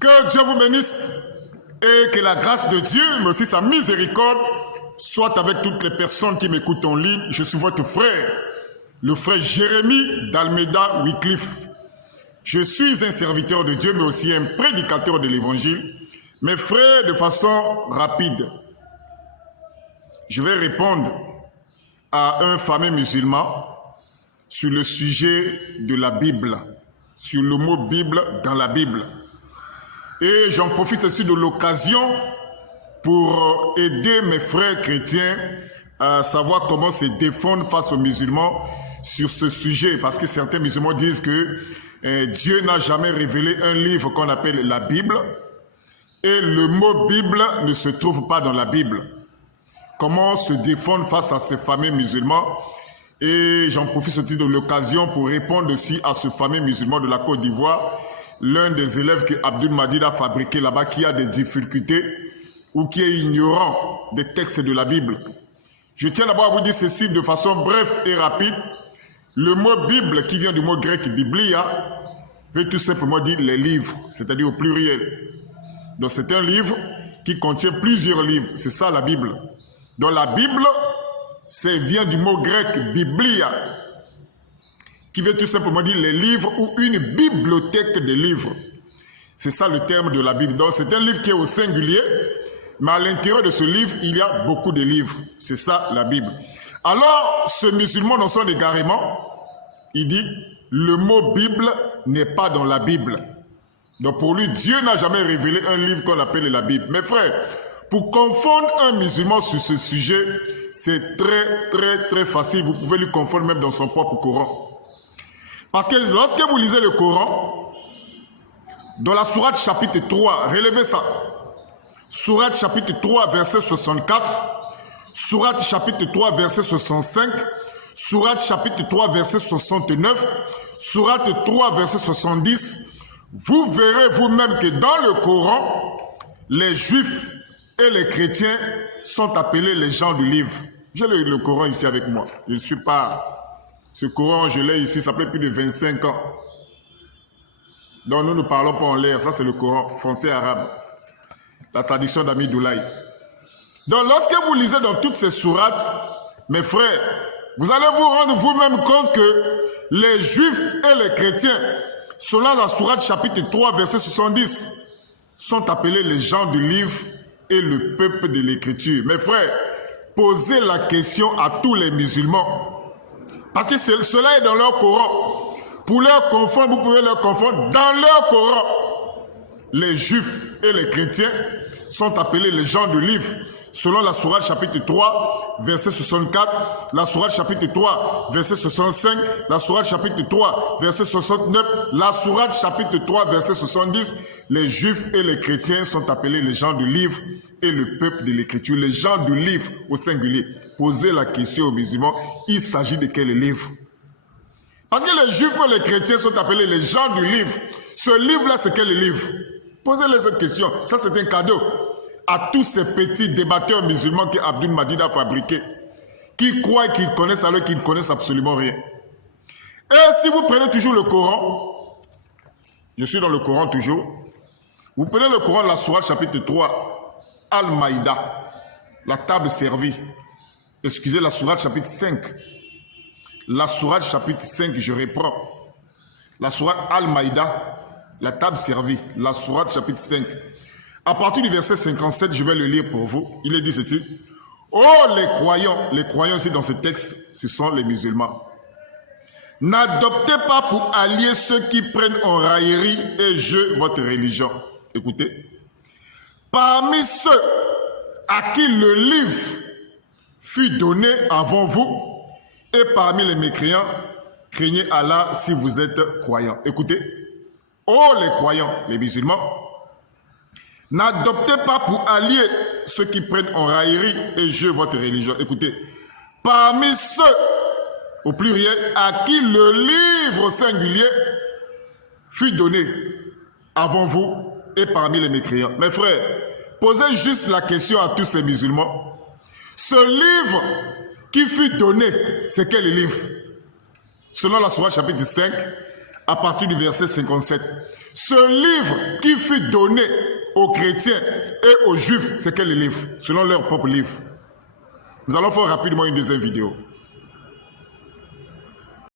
Que Dieu vous bénisse et que la grâce de Dieu, mais aussi sa miséricorde, soit avec toutes les personnes qui m'écoutent en ligne. Je suis votre frère, le frère Jérémie d'Almeida Wycliffe. Je suis un serviteur de Dieu, mais aussi un prédicateur de l'évangile. Mes frères, de façon rapide, je vais répondre à un fameux musulman sur le sujet de la Bible, sur le mot Bible dans la Bible. Et j'en profite aussi de l'occasion pour aider mes frères chrétiens à savoir comment se défendre face aux musulmans sur ce sujet. Parce que certains musulmans disent que Dieu n'a jamais révélé un livre qu'on appelle la Bible. Et le mot Bible ne se trouve pas dans la Bible. Comment se défendre face à ces fameux musulmans? Et j'en profite aussi de l'occasion pour répondre aussi à ce fameux musulman de la Côte d'Ivoire, l'un des élèves que Abdul Majid a fabriqué là-bas, qui a des difficultés ou qui est ignorant des textes de la Bible. Je tiens d'abord à vous dire ceci de façon brève et rapide. Le mot Bible, qui vient du mot grec Biblia, veut tout simplement dire les livres, c'est-à-dire au pluriel. Donc c'est un livre qui contient plusieurs livres, c'est ça la Bible. Dans la Bible, ça vient du mot grec Biblia, qui veut tout simplement dire les livres ou une bibliothèque de livres. C'est ça le terme de la Bible. Donc c'est un livre qui est au singulier, mais à l'intérieur de ce livre, il y a beaucoup de livres. C'est ça la Bible. Alors, ce musulman dans son égarement, il dit, le mot Bible n'est pas dans la Bible. Donc pour lui, Dieu n'a jamais révélé un livre qu'on appelle la Bible. Mes frères, pour confondre un musulman sur ce sujet, c'est très facile. Vous pouvez lui confondre même dans son propre Coran. Parce que lorsque vous lisez le Coran, dans la sourate chapitre 3, relevez ça. Sourate chapitre 3, verset 64. Sourate chapitre 3, verset 65. Sourate chapitre 3, verset 69. Sourate 3, verset 70. Vous verrez vous-même que dans le Coran, les Juifs et les chrétiens sont appelés les gens du livre. J'ai le Coran ici avec moi. Je ne suis pas... Ce Coran, je l'ai ici, ça fait plus de 25 ans. Donc nous ne parlons pas en l'air. Ça, c'est le Coran français arabe. La traduction d'Ami Doulaye. Donc lorsque vous lisez dans toutes ces sourates, mes frères, vous allez vous rendre vous-même compte que les Juifs et les chrétiens, selon la sourate chapitre 3, verset 70, sont appelés les gens du livre et le peuple de l'écriture. Mes frères, posez la question à tous les musulmans. Parce que cela est dans leur Coran. Pour leur confondre, vous pouvez leur confondre dans leur Coran. Les Juifs et les chrétiens sont appelés les gens du livre. Selon la sourate chapitre 3, verset 64, la sourate chapitre 3, verset 65, la sourate chapitre 3, verset 69, la sourate chapitre 3, verset 70, les Juifs et les chrétiens sont appelés les gens du livre et le peuple de l'écriture. Les gens du livre au singulier. Posez la question aux musulmans, il s'agit de quel livre? Parce que les Juifs et les chrétiens sont appelés les gens du livre. Ce livre-là, c'est quel livre? Posez-les cette question. Ça, c'est un cadeau à tous ces petits débatteurs musulmans que Abdul Majid a fabriqués, qui croient qu'ils connaissent alors qu'ils ne connaissent absolument rien. Et si vous prenez toujours le Coran, je suis dans le Coran toujours, vous prenez le Coran, la sourate chapitre 3, Al-Maïda, la table servie. Excusez, la sourate chapitre 5. La sourate chapitre 5, je reprends. La sourate Al-Maïda, la table servie, la sourate chapitre 5. À partir du verset 57, je vais le lire pour vous. Il est dit ceci. Oh les croyants ici dans ce texte, ce sont les musulmans. N'adoptez pas pour alliés ceux qui prennent en raillerie et jeu votre religion. Écoutez. Parmi ceux à qui le livre fut donné avant vous, et parmi les mécréants, craignez Allah si vous êtes croyants. Écoutez. Oh les croyants, les musulmans. N'adoptez pas pour alliés ceux qui prennent en raillerie et jeu votre religion. Écoutez, parmi ceux, au pluriel, à qui le livre au singulier fut donné avant vous et parmi les mécréants. Mes frères, posez juste la question à tous ces musulmans. Ce livre qui fut donné, c'est quel livre? Selon la sourate chapitre 5, à partir du verset 57. Ce livre qui fut donné aux chrétiens et aux juifs, c'est quel livre? Selon leur propre livre. Nous allons faire rapidement une deuxième vidéo.